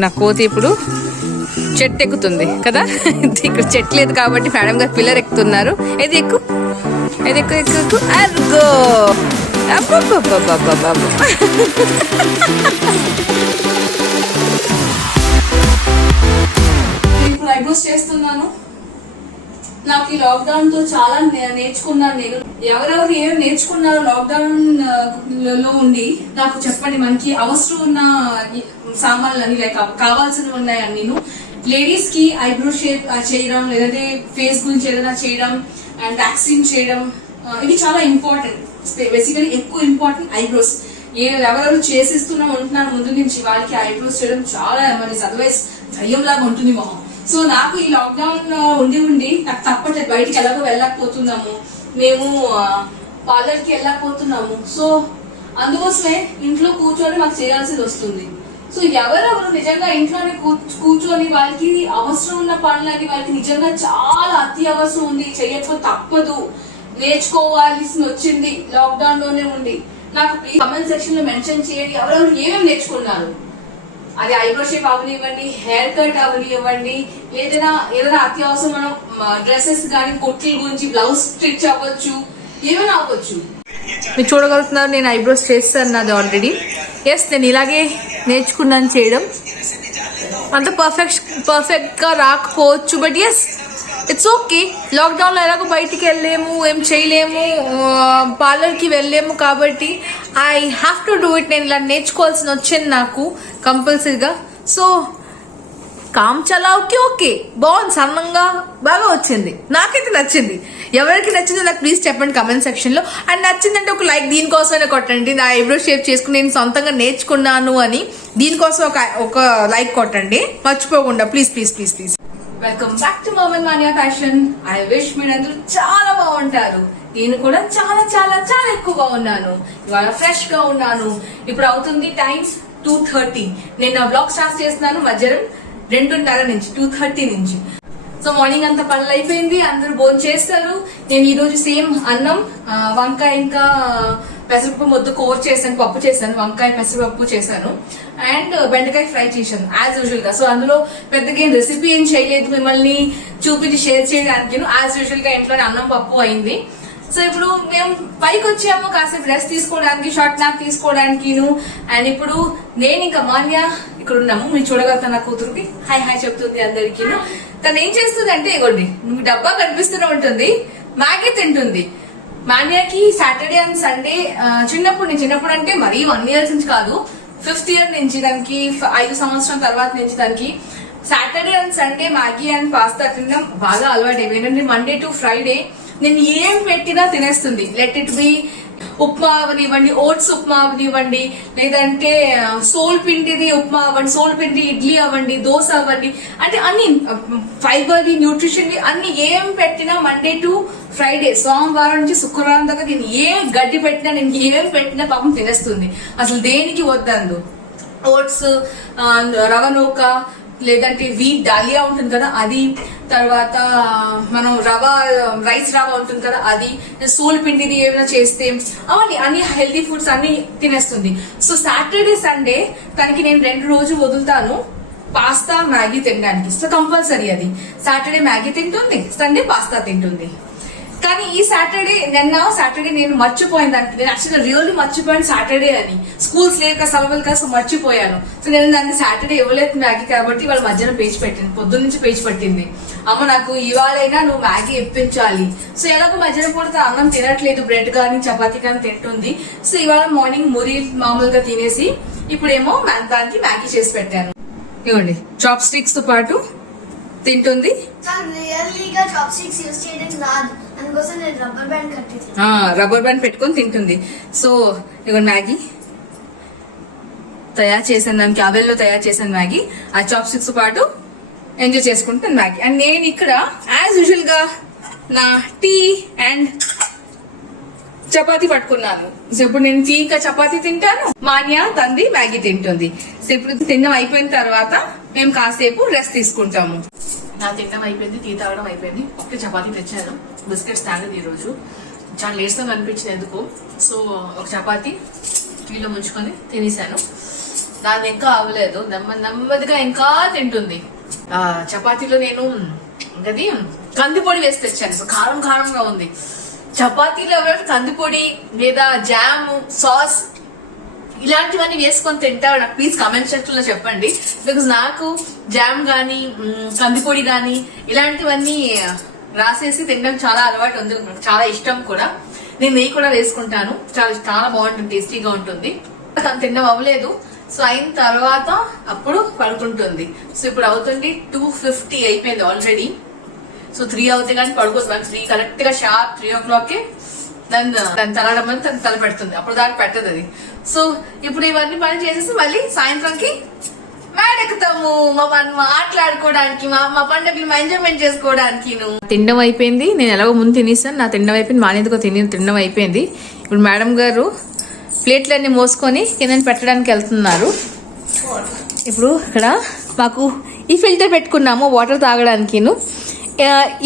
నా కోతి ఇప్పుడు చెట్టు ఎక్కుతుంది కదా. ఇక్కడ చెట్టు లేదు కాబట్టి మేడం గారు పిల్లర్ ఎక్కుతున్నారు. ఇది ఎక్కు, ఇది ఎక్కు ఎక్కు ఎక్కు. అర్గో ఇప్పుడు ఐబ్రోస్ చేస్తున్నాను. నాకు ఈ లాక్డౌన్ తో చాలా నేర్చుకున్నాను. నేను ఎవరెవరు ఏం నేర్చుకున్నారో లాక్డౌన్ లో ఉండి నాకు చెప్పండి. మనకి అవసరం ఉన్న సామాన్లు లైక్ కావాల్సినవి ఉన్నాయని నేను లేడీస్ కి ఐబ్రో షేప్ చేయడం, లేదంటే ఫేస్ గురించి ఏదైనా చేయడం అండ్ వ్యాక్సిన్ చేయడం, ఇవి చాలా ఇంపార్టెంట్. బేసికలీ ఎక్కువ ఇంపార్టెంట్ ఐబ్రోస్. ఎవరెవరు చేసిస్తూనే ఉంటున్నారు ముందు నుంచి, వాళ్ళకి ఐబ్రోస్ చేయడం చాలా ఎమర్జెన్సీ. అదర్వైజ్ దయ్యం లాగా ఉంటుంది మొహం. సో నాకు ఈ లాక్డౌన్ ఉండి నాకు తప్పట్లేదు. బయటికి ఎలాగో వెళ్ళకపోతున్నాము, మేము పార్లర్ కి వెళ్ళకపోతున్నాము. సో అందుకోసమే ఇంట్లో కూర్చొని మాకు చేయాల్సింది వస్తుంది. సో ఎవరెవరు నిజంగా ఇంట్లోనే కూర్చొని వాళ్ళకి అవసరం ఉన్న పనులని, వాళ్ళకి నిజంగా చాలా అతి అవసరం ఉంది, చెయ్యకపోతే తప్పదు, నేర్చుకోవాల్సి వచ్చింది లాక్డౌన్ లోనే ఉండి, నాకు కమెంట్ సెక్షన్ లో మెన్షన్ చేయండి ఎవరెవరు ఏమేమి నేర్చుకున్నారు. అది ఐబ్రో షేప్ అవనివ్వండి, హెయిర్ కట్ అవనివ్వండి, ఏదైనా అత్యవసరం మనం డ్రెస్సెస్ కానీ కుట్ల గురించి, బ్లౌజ్ స్టిచ్ అవ్వచ్చు, ఏమైనా అవ్వచ్చు. మీరు చూడగలుగుతున్నారు నేను ఐబ్రోస్ చేస్తాను నాది ఆల్రెడీ. ఎస్, నేను ఇలాగే నేర్చుకున్నాను చేయడం. అంత పర్ఫెక్ట్ గా రాకపోవచ్చు, but yes it's okay. Lockdown లో ఎలాగో బయటికి వెళ్ళలేము, ఏం చేయలేము, పార్లర్ కి వెళ్ళలేము కాబట్టి I have to do it. నేను ఇలా నేర్చుకోవాల్సి వచ్చింది నాకు కంపల్సరీగా. సో కామ్ చలావుకి ఓకే, బాగుంది, సన్నంగా బాగా వచ్చింది. నాకైతే నచ్చింది. ఎవరికి నచ్చిందో నాకు ప్లీజ్ చెప్పండి కమెంట్ సెక్షన్ లో. అండ్ నచ్చిందంటే ఒక లైక్ దీనికోసమైనా కొట్టండి. నా ఐబ్రో షేప్ చేసుకుని నేను సొంతంగా నేర్చుకున్నాను అని దీనికోసం ఒక లైక్ కొట్టండి మర్చిపోకుండా, please please please please. Welcome back to మోమన్ మానియా ఫ్యాషన్. ఐ విష్ మీరందరూ చాలా బాగుంటారు. నేను కూడా చాలా చాలా చాలా ఎక్కువగా ఉన్నాను. ఇవాళ ఫ్రెష్ గా ఉన్నాను. ఇప్పుడు అవుతుంది టైమ్స్ 2:30. నేను నా బ్లాగ్ స్టార్ట్ చేస్తున్నాను మధ్యాహ్నం 2:30 నుంచి, 2:30 నుంచి. సో మార్నింగ్ అంతా పనులు అయిపోయింది, అందరూ భోజనం చేస్తారు. నేను ఈ రోజు సేమ్ అన్నం, వంకాయ ఇంకా పెసరపప్పు ముద్ద కూర చేశాను, పప్పు చేశాను, వంకాయ పెసరపప్పు చేశాను అండ్ బెండకాయ ఫ్రై చేశాను యాజ్ యూజువల్ గా. సో అందులో పెద్దగా ఏం రెసిపీ ఏం చేయలేదు మిమ్మల్ని చూపించి షేర్ చేయడానికి. యాజ్ యూజువల్ గా ఇంట్లోనే అన్నం పప్పు అయింది. సో ఇప్పుడు మేము పైకి వచ్చాము కాసేపు రెస్ట్ తీసుకోవడానికి, షార్ట్ నాప్ తీసుకోవడానికి. అండ్ ఇప్పుడు నేను ఇంకా మాన్యా ఇక్కడ ఉన్నాము. మీరు చూడగలుగుతాను. నా కూతురుకి హాయ్ హాయ్ చెప్తుంది అందరికి. తను ఏం చేస్తుంది అంటే ఇగోండి, మీకు డబ్బా కనిపిస్తూనే ఉంటుంది, మ్యాగీ తింటుంది. మాన్యాకి సాటర్డే అండ్ సండే చిన్నప్పుడు అంటే మరీ 1 year నుంచి కాదు, 5th year నుంచి, దానికి 5 సంవత్సరం తర్వాత నుంచి దానికి Saturday and Sunday Maggi and pasta తినడం బాగా అలవాటు అయిపోయింది. మండే టు ఫ్రైడే నేను ఏం పెట్టినా తినేస్తుంది. లెట్ ఇట్ బి ఉప్మా అవనివ్వండి, ఓట్స్ ఉప్మా అవనివ్వండి, లేదంటే సోల్ పిండిది ఉప్మా అవ్వండి, సోల్ పిండి ఇడ్లీ అవ్వండి, దోశ అవ్వండి, అంటే అన్ని ఫైబర్ న్యూట్రిషన్ అన్ని ఏం పెట్టినా మండే టు ఫ్రైడే, సోమవారం నుంచి శుక్రవారం దాకా నేను ఏం గడ్డి పెట్టినా, నేను ఏం పెట్టినా పాపం తినేస్తుంది. అసలు దేనికి వద్దందు. ఓట్స్, రవ నూక, లేదంటే వీట్ డాలియా ఉంటుంది కదా అది, తర్వాత మనం రైస్ రవ ఉంటుంది కదా అది, సోల్ పిండిది ఏమైనా చేస్తే అవన్నీ అన్ని హెల్దీ ఫుడ్స్ అన్ని తినేస్తుంది. సో సాటర్డే సండే తనకి నేను 2 రోజులు వదులుతాను పాస్తా మ్యాగీ తినడానికి. సో కంపల్సరీ అది సాటర్డే మ్యాగీ తింటుంది, సండే పాస్తా తింటుంది. కానీ ఈ సాటర్డే నేను మర్చిపోయాను దానికి. నేను యాక్చువల్గా రియల్లీ మర్చిపోయాను సాటర్డే అని. స్కూల్స్ లేక సెలవులు కాస్త మర్చిపోయాను. సో నేను దాన్ని సాటర్డే ఇవ్వలేదు మ్యాగీ కాబట్టి వాళ్ళ మధ్యాహ్నం పేజ్ పెట్టింది, పొద్దున్న నుంచి పేజ్ పట్టింది. అమ్మ నాకు ఇవాళైనా నువ్వు మ్యాగీ ఇప్పించాలి. సో ఎలాగో మధ్యాహ్నం పూట అన్నం తినట్లేదు, బ్రెడ్ కానీ చపాతీ కానీ తింటుంది. సో ఇవాళ మార్నింగ్ మురి మామూలుగా తినేసి ఇప్పుడేమో దానికి మ్యాగీ చేసి పెట్టాను. ఇవ్వండి, చాప్ స్టిక్స్ తో పాటు తింటుంది. రబ్బర్ బ్యాండ్ పెట్టుకొని తింటుంది. సో ఇక మ్యాగీ తయారు చేశాను, దానికి అవెల్లో తయారు చేశాను మ్యాగీ. ఆ చాప్ స్టిక్స్ పాటు ఎంజాయ్ చేసుకుంటాను మ్యాగీ. అండ్ నేను ఇక్కడ యాజ్ యూజువల్ గా నా టీ అండ్ చపాతీ పట్టుకున్నాను. సో ఇప్పుడు నేను టీ ఇంకా చపాతీ తింటాను, మాన్యా తంది మ్యాగీ తింటుంది. సో ఇప్పుడు తినడం అయిపోయిన తర్వాత మేము కాసేపు రెస్ట్ తీసుకుంటాము. నా తినడం అయిపోయింది, టీ తాగడం అయిపోయింది. ఒక్క చపాతీ తెచ్చాను, బిస్కెట్స్ తాగదు ఈ రోజు, చాలా లేట్గా అనిపించింది ఎందుకు. సో ఒక చపాతీ టీలో ముంచుకొని తినేసాను. నాది ఇంకా అవ్వలేదు, నెమ్మదిగా ఇంకా తింటుంది. చపాతీలో నేను అది కందిపొడి వేసి తెచ్చాను, సో కారం కారంగా ఉంది. చపాతీలో ఎవరైనా కందిపొడి లేదా జామ్ సాస్ ఇలాంటివన్నీ వేసుకొని తింటారు నాకు ప్లీజ్ కామెంట్ సెక్షన్ లో చెప్పండి. బికాస్ నాకు జామ్ కానీ కందిపొడి కానీ ఇలాంటివన్నీ రాసేసి తినడం చాలా అలవాటు ఉంది, చాలా ఇష్టం కూడా. నేను నెయ్యి కూడా వేసుకుంటాను, చాలా చాలా బాగుంటుంది, టేస్టీగా ఉంటుంది. తను తినడం అవ్వలేదు, సో అయిన తర్వాత అప్పుడు పడుకుంటుంది. సో ఇప్పుడు అవుతుంది 2:50 అయిపోయింది ఆల్రెడీ. సో 3 అవుతుంది కానీ పడుకోవచ్చు. 3 కరెక్ట్ గా షార్ప్ 3 o'clock దాన్ని తలడం అని తను తల పెడుతుంది, అప్పుడు దాకా పెట్టదు అది. సో ఇప్పుడు ఇవన్నీ పని చేసేసి మళ్ళీ సాయంత్రంకి మేడెక్కుతాము మాట్లాడుకోవడానికి, మా పండుగలు మా ఎంజాయ్మెంట్ చేసుకోవడానికి. తినడం అయిపోయింది, నేను ఎలాగో ముందు తినేసాను, నా తినడం అయిపోయింది, మానేందుకో తినడం అయిపోయింది. ఇప్పుడు మేడం గారు ప్లేట్లన్నీ మోసుకొని కింద పెట్టడానికి వెళ్తున్నారు. ఇప్పుడు ఇక్కడ మాకు ఈ ఫిల్టర్ పెట్టుకున్నాము వాటర్ తాగడానికి.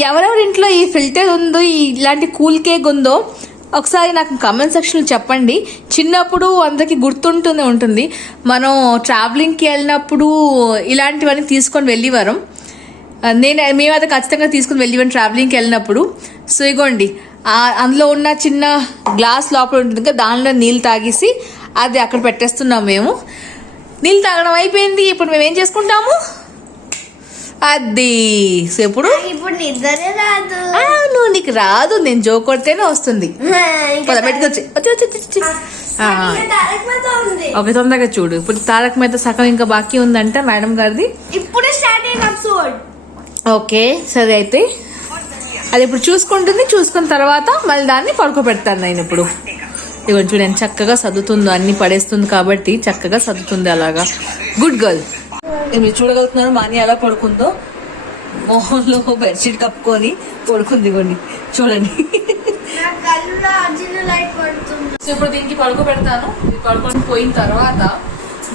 ఎవరెవరి ఇంట్లో ఈ ఫిల్టర్ ఉందో, ఇలాంటి కూల్ కేక్ ఉందో ఒకసారి నాకు కామెంట్ సెక్షన్లో చెప్పండి. చిన్నప్పుడు అందరికి గుర్తుంటూనే ఉంటుంది, మనం ట్రావెలింగ్కి వెళ్ళినప్పుడు ఇలాంటివన్నీ తీసుకొని వెళ్ళేవారం. మేమైతే ఖచ్చితంగా తీసుకుని వెళ్ళేవారం ట్రావెలింగ్కి వెళ్ళినప్పుడు. సో ఇగోండి, అందులో ఉన్న చిన్న గ్లాస్ లోపల ఉంటుంది కదా, దానిలో నీళ్ళు తాగేసి అది అక్కడ పెట్టేస్తున్నాం మేము. నీళ్ళు తాగడం అయిపోయింది, ఇప్పుడు మేము ఏం చేసుకుంటాము అది. సో ఇప్పుడు నిద్రే రాదు, నువ్వు నీకు రాదు, నేను జో కొడితేనే వస్తుంది. పెట్టుకొచ్చి ఒక తొందరగా చూడు. ఇప్పుడు తారక్ మేత సగం ఇంకా బాకీ ఉందంట మేడం గారిది, ఇప్పుడే స్టార్ట్ అయిన ఎపిసోడ్. ఓకే సరే, అయితే అది ఇప్పుడు చూసుకుంటుంది. చూసుకున్న తర్వాత మళ్ళీ దాన్ని పడుకోబెడతాను నేను. ఇప్పుడు ఇవ్వ చూడండి చక్కగా సర్దుతుందో, అన్ని పడేస్తుంది కాబట్టి చక్కగా సర్దుతుంది. అలాగా గుడ్ గర్ల్. మీరు చూడగలుగుతున్నారు మాని ఎలా పడుకుందో, మొహంలో బెడ్షీట్ కప్పుకొని పడుకుంది. ఇవ్వండి చూడండి. సో ఇప్పుడు దీనికి పడుకోబెడతాను. ఇది పడుకొని పోయిన తర్వాత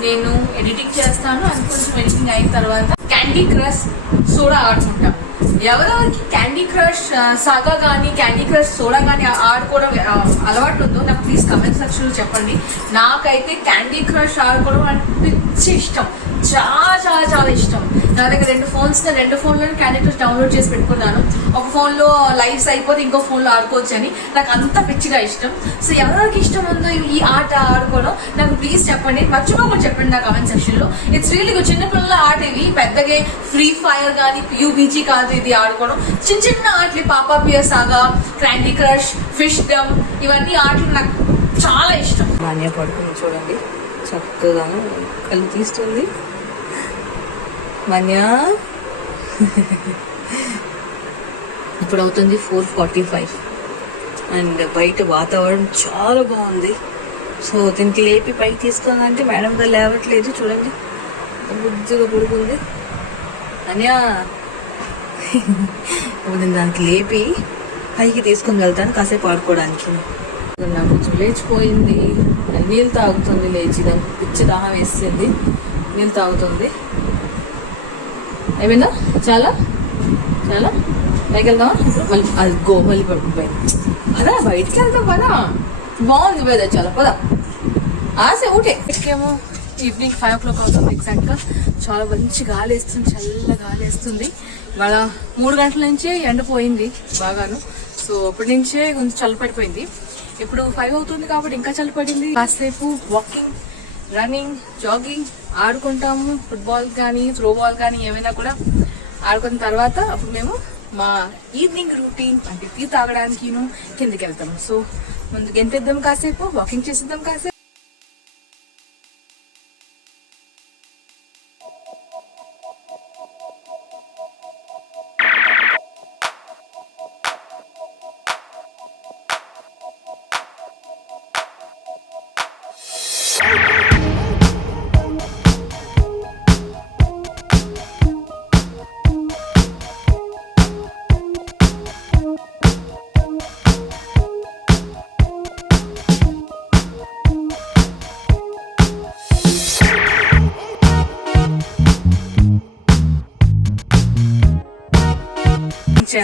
నేను ఎడిటింగ్ చేస్తాను. అది కొంచెం ఎడిటింగ్ అయిన తర్వాత క్యాండీ క్రష్ సోడా ఆడుకుంటాం. ఎవరెవరికి క్యాండీ క్రష్ సాగా కానీ క్యాండీ క్రష్ సోడా కానీ ఆడుకోవడం అలవాటు ఉందో నాకు ప్లీజ్ కమెంట్ సెక్షన్ లో చెప్పండి. నాకైతే క్యాండీ క్రష్ ఆడుకోవడం అంటే పిచ్చి ఇష్టం, చాలా చాలా చాలా ఇష్టం. నా దగ్గర 2 phones, 2 phone candy crush download చేసి పెట్టుకున్నాను. ఒక phone లో లైవ్స్ అయిపోతే ఇంకో phone లో ఆడుకోవచ్చు అని, నాకు అంత పిచ్చిగా ఇష్టం. సో ఎవరికి ఇష్టం ఉందో ఈ ఆట ఆడుకోవడం నాకు ప్లీజ్ చెప్పండి, మర్చిపోకుండా చెప్పండి నా కమెంట్ సెక్షన్ లో. It's really good. చిన్నపిల్లల ఆట ఇవి, పెద్దగా ఫ్రీ ఫైర్ కానీ PUBG కాదు ఇది ఆడుకోవడం. చిన్న చిన్న ఆటలు, పాపా పియర్ సాగా, క్యాండీ క్రష్, ఫిష్ డమ్, ఇవన్నీ ఆటలు నాకు చాలా ఇష్టం. మాన్య పడుకుని చూడండి చక్కగాను కళ్ళు తీస్తుంది. మన్యా ఇప్పుడు అవుతుంది 4:45 అండ్ బయట వాతావరణం చాలా బాగుంది. సో దీనికి లేపి పైకి తీసుకోవాలంటే మేడం గారు లేవట్లేదు. చూడండి బుజ్జిగా పడుకుంది. అన్యా నేను దానికి లేపి పైకి తీసుకొని వెళ్తాను కాసేపు ఆడుకోవడానికి. నాకు కొంచెం లేచిపోయింది, నీళ్ళు తాగుతుంది. లేచి దానికి పిచ్చి దాహం వేసింది, నీళ్ళు తాగుతుంది. అయిపోయిందా? చాలా చాలా పైకి వెళ్దామా? మళ్ళీ అది మళ్ళీ పడుకుపోయి పదా, బయటికి వెళ్దాం పదా. బాగుంది వెదర్ చాలా, పదా ఆశ ఒకటే. ఇటుకేమో ఈవినింగ్ 5 o'clock అవుతుంది ఎగ్జాక్ట్గా. చాలా మంచి గాలి వేస్తుంది, చల్ల గాలి వేస్తుంది. ఇవాళ 3 గంటల నుంచే ఎండపోయింది బాగాను. సో అప్పటి నుంచే కొంచెం చల్లపడిపోయింది. ఇప్పుడు 5 అవుతుంది కాబట్టి ఇంకా చల్లపడింది. కాసేపు వాకింగ్, రన్నింగ్, జాగింగ్ ఆడుకుంటాము. ఫుట్బాల్ కానీ త్రో బాల్ కానీ ఏమైనా కూడా ఆడుకున్న తర్వాత అప్పుడు మేము మా ఈవినింగ్ రూటీన్ అంటే టీ తాగడానికి కిందకి వెళ్తాము. సో ముందుకు ఎంతేద్దాం, కాసేపు వాకింగ్ చేసేద్దాం కాసేపు.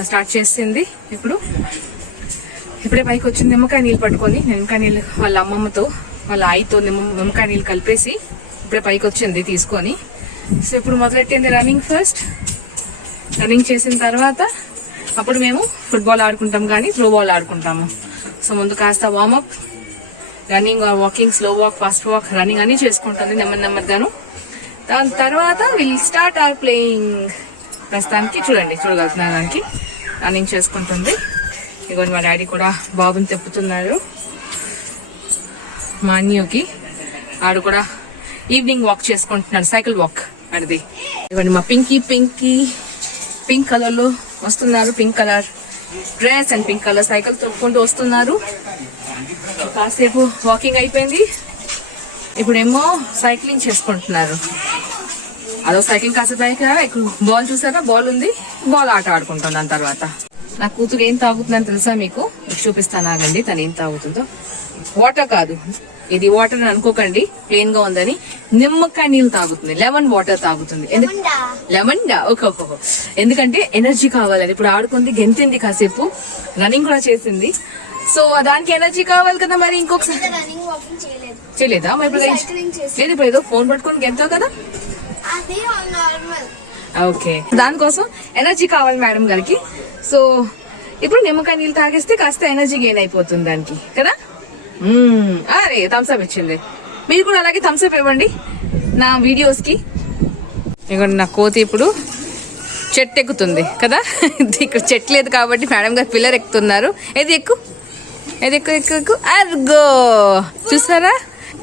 స్టార్ట్ చేసింది. ఇప్పుడే పైకి వచ్చింది నిమ్మకాయ నీళ్ళు పట్టుకొని. నిమ్మకాయ నీళ్ళు వాళ్ళ అమ్మమ్మతో వాళ్ళ ఆయితో నిమ్మకాయ నీళ్ళు కలిపేసి ఇప్పుడే పైకి వచ్చింది తీసుకొని. సో ఇప్పుడు మొదలెట్టింది రన్నింగ్. ఫస్ట్ రన్నింగ్ చేసిన తర్వాత అప్పుడు మేము ఫుట్బాల్ ఆడుకుంటాం కానీ త్రో బాల్ ఆడుకుంటాము. సో ముందు కాస్త warmup, running, walking, slow walk, fast walk, running అన్ని చేసుకుంటుంది నెమ్మదిగాను. దాని తర్వాత విల్ స్టార్ట్ ఆర్ ప్లేయింగ్. ప్రస్తుతానికి చూడగలుగుతున్నారు దానికి రన్నింగ్ చేసుకుంటుంది. ఇదిగోండి మా డాడీ కూడా బాబుని తెప్పుతున్నారు మా అన్యూకి. ఆడు కూడా ఈవినింగ్ వాక్ చేసుకుంటున్నాడు, సైకిల్ వాక్ అడిది. ఇవ్వండి మా పింక్ కలర్ లో వస్తున్నారు. Pink colour dress and pink colour cycle తొక్కుకుంటూ వస్తున్నారు. కాసేపు వాకింగ్ అయిపోయింది. ఇప్పుడేమో సైక్లింగ్ చేసుకుంటున్నారు. అదో సైకిల్ కాసేపు అయ్యాక ఇక్కడ బాల్ చూసారా, బాల్ ఉంది, బాల్ ఆట ఆడుకుంటాం. దాని తర్వాత నా కూతురు ఏం తాగుతుందని తెలుసా మీకు? చూపిస్తాను ఆగండి తను ఏం తాగుతుందో. వాటర్ కాదు ఇది, వాటర్ అని అనుకోకండి ప్లేన్ గా ఉందని. నిమ్మకాయ నీళ్ళు తాగుతుంది, లెమన్ వాటర్ తాగుతుంది. Lemon okay. ఎందుకంటే ఎనర్జీ కావాలని. ఇప్పుడు ఆడుకుంది, గెంతింది, కాసేపు రన్నింగ్ కూడా చేసింది. సో దానికి ఎనర్జీ కావాలి కదా. మరి ఇంకొకసారి చేయలేదా? మరి ఇప్పుడు లేదు, ఇప్పుడు ఏదో ఫోన్ పట్టుకొని గెంతావు కదా. ఓకే, దానికోసం ఎనర్జీ కావాలి మేడం గారికి. సో ఇప్పుడు నిమ్మకాయ నీళ్ళు తాగేస్తే కాస్త ఎనర్జీ గెయిన్ అయిపోతుంది దానికి కదా. అరే థమ్స్అప్ ఇచ్చింది. మీరు కూడా అలాగే థమ్స్అప్ ఇవ్వండి నా వీడియోస్ కి. ఇవ్వండి నా కోతి ఇప్పుడు చెట్టు ఎక్కుతుంది కదా. ఇక్కడ చెట్టు లేదు కాబట్టి మేడం గారు పిల్లర్ ఎక్కుతున్నారు. ఏది ఎక్కు అర్గో. చూసారా,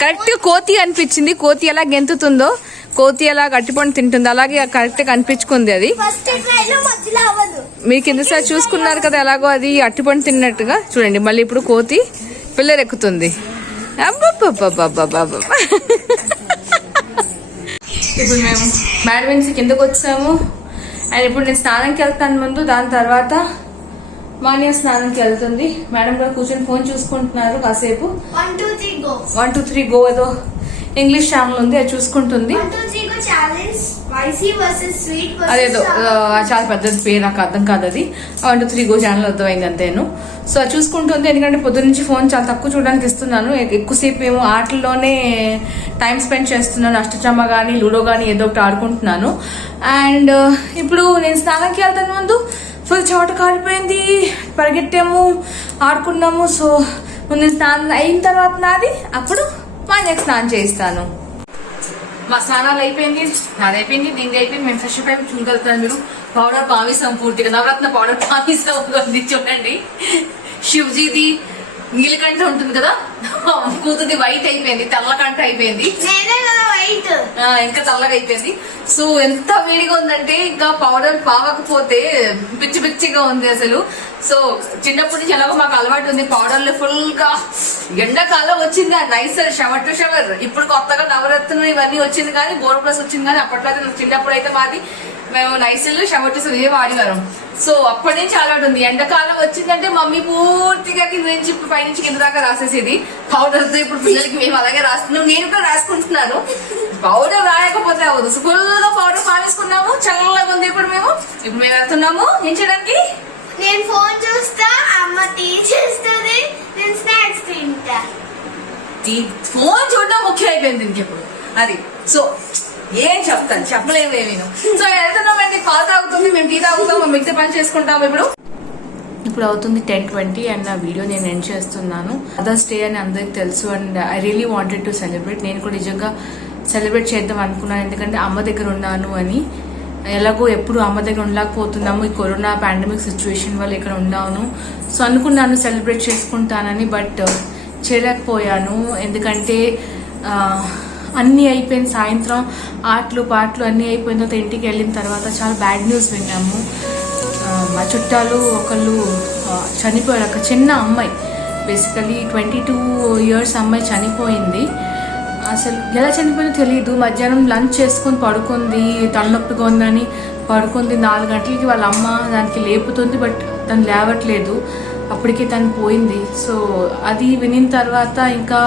కరెక్ట్ కోతి అనిపించింది. కోతి ఎలా గెంతుతుందో, కోతి ఎలా గట్టిపండు తింటుందో అలాగే కరెక్ట్ గా అనిపించుకుంది. అది మీరు కిందసారి చూసుకున్నారు కదా ఎలాగో అది అట్టిపండు తిన్నట్టుగా. చూడండి మళ్ళీ ఇప్పుడు కోతి పిల్లర్ ఎక్కుతుంది. ఇప్పుడు మేము మేడమెన్స్ కిందకు వచ్చాము. అండ్ ఇప్పుడు నేను స్నానంకి వెళ్తాను ముందు. దాని తర్వాత మాన్య స్నానంకి వెళ్తుంది. మేడం కూడా కూర్చొని ఫోన్ చూసుకుంటున్నారు కాసేపు. 1 2 3 గో ఏదో ఇంగ్లీష్ ఛానల్ ఉంది, అది చూసుకుంటుంది. అదేదో చాలా పెద్దది పేరు, నాకు అర్థం కాదు అది. 1 2 3 గో ఛానల్ అర్థమైంది అంతేను. సో అది చూసుకుంటుంది. ఎందుకంటే పొద్దున్న నుంచి ఫోన్ చాలా తక్కువ చూడడానికి ఇస్తున్నాను. ఎక్కువసేపు ఏమో ఆటల్లోనే టైం స్పెండ్ చేస్తున్నాను. అష్టచమ్మ కానీ లూడో కానీ ఏదో ఒకటి ఆడుకుంటున్నాను. అండ్ ఇప్పుడు నేను స్నానంకి వెళ్తాను ముందు ఫుల్ చోట కాలిపోయింది, పరిగెట్టాము, ఆడుకున్నాము. సో ముందు స్నానం అయిన తర్వాత నాది, అప్పుడు మా నెక్స్ట్ స్నానం చేయిస్తాను. మా స్నానాలు అయిపోయింది, నాది అయిపోయింది, దీనికి అయిపోయింది. మేము ఫ్రెష్ అప్ చూడగలుగుతాను. మీరు పౌడర్ పామిస్తాం పూర్తిగా, నవరత్న పౌడర్ పామిస్తాం ఉంది చూడండి. శివజీది నీలకంఠ ఉంటుంది కదా, కూతుది వైట్ అయిపోయింది, తెల్లకంఠ అయిపోయింది, ఇంకా తెల్లగా అయిపోయింది. సో ఎంత వేడిగా ఉందంటే ఇంకా పౌడర్ పావకపోతే పిచ్చి పిచ్చిగా ఉంది అసలు. సో చిన్నప్పటి నుంచి ఎలాగో మాకు అలవాటు ఉంది పౌడర్లు ఫుల్ గా. ఎండాకాలం వచ్చింది నైస్ షవర్ టు షవర్. ఇప్పుడు కొత్తగా నవరత్నం ఇవన్నీ వచ్చింది కానీ, బోరో ప్లస్ వచ్చింది కానీ, అప్పట్లో అయితే చిన్నప్పుడు అయితే మాది మేము నైసులు షవర్ టు షవర్ ఇవే వాడేవారం. సో అప్పటి నుంచి అలవాటు ఉంది. ఎండాకాలం వచ్చిందంటే మమ్మీ పూర్తిగా కింద నుంచి పైనుంచి కింద దాకా రాసేసేది పౌడర్ తో. ఇప్పుడు పిల్లలకి మేము అలాగే రాస్తున్నాం, నేను కూడా రాసుకుంటున్నాను. పౌడర్ రాయకపోతే అవ్వదు. ఫుల్ గా పౌడర్ పావేసుకున్నాము, చల్లగా ఉంది. ఇప్పుడు మేము వెళ్తున్నాము ఏం చేయడానికి. నేను ఫోన్ చూస్తా, అమ్మ టీ చేస్తుంది, నేను స్నాక్స్ తింటా. ఫోన్ చూడడం ముఖ్యం అయిపోయింది ఇంకెప్పుడు అది. సో ఏం చెప్తాను, చెప్పలేము ఏమీ. సో వెళ్తున్నామండి, పాలు తాగుతుంది, మేము టీ తాగుతాము, మిగతా పని చేసుకుంటాము. ఇప్పుడు అవుతుంది 10:20 అండ్ నా వీడియో నేను ఎండ్ చేస్తున్నాను. మదర్స్ డే అని అందరికి తెలుసు and I really wanted to celebrate. నేను కూడా నిజంగా సెలబ్రేట్ చేద్దాం అనుకున్నాను, ఎందుకంటే అమ్మ దగ్గర ఉన్నాను అని. ఎలాగో ఎప్పుడు అమ్మ దగ్గర ఉండలేకపోతున్నాము, ఈ కరోనా పాండమిక్ సిచ్యువేషన్ వల్ల ఇక్కడ ఉన్నాను. సో అనుకున్నాను సెలబ్రేట్ చేసుకుంటానని, బట్ చేయలేకపోయాను. ఎందుకంటే అన్నీ అయిపోయింది. సాయంత్రం ఆటలు పాటలు అన్నీ అయిపోయిన తర్వాత ఇంటికి వెళ్ళిన తర్వాత చాలా బ్యాడ్ న్యూస్ విన్నాము. మా చుట్టాలు ఒకళ్ళు చనిపోయారు. ఒక చిన్న అమ్మాయి, బేసికలీ 22 years అమ్మాయి చనిపోయింది. అసలు ఎలా చనిపోయిందో తెలియదు. మధ్యాహ్నం లంచ్ చేసుకొని పడుకుంది, తలనొప్పిగా ఉందని పడుకుంది. 4 గంటలకి వాళ్ళ అమ్మ దానికి లేపుతుంది, బట్ తను లేవట్లేదు. అప్పటికే తను పోయింది. సో అది వినిన తర్వాత ఇంకా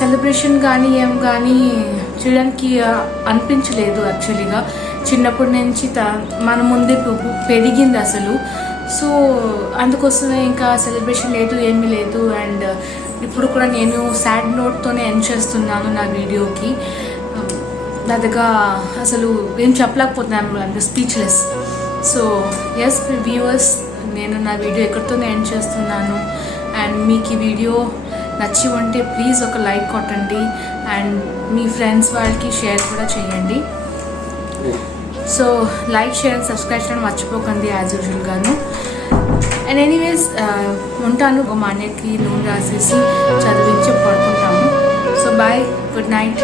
సెలబ్రేషన్ కానీ ఏం కానీ చేయడానికి అనిపించలేదు. యాక్చువల్లీగా చిన్నప్పటి నుంచి మన ముందే పెరిగింది అసలు. సో అందుకోసమే ఇంకా సెలబ్రేషన్ లేదు, ఏమీ లేదు. అండ్ ఇప్పుడు కూడా నేను సాడ్ నోట్తోనే ఎండ్ చేస్తున్నాను నా వీడియోకి. నా దగ్గర అసలు ఏం చెప్పలేకపోతున్నాను, అంటే స్పీచ్లెస్. సో ఎస్ వ్యూవర్స్, నేను నా వీడియో ఎక్కడితోనే ఎండ్ చేస్తున్నాను. అండ్ మీకు ఈ వీడియో నచ్చి ఉంటే ప్లీజ్ ఒక లైక్ కొట్టండి అండ్ మీ ఫ్రెండ్స్ వాళ్ళకి షేర్ కూడా చేయండి. So like share and subscribe చేయడం మర్చిపోకండి యాజ్ యూజువల్గాను. అండ్ ఎనీవేస్ ఉంటాను. మా అన్నయ్యకి నూనె రాసేసి చదివించి పడుకుంటాము. So bye, good night.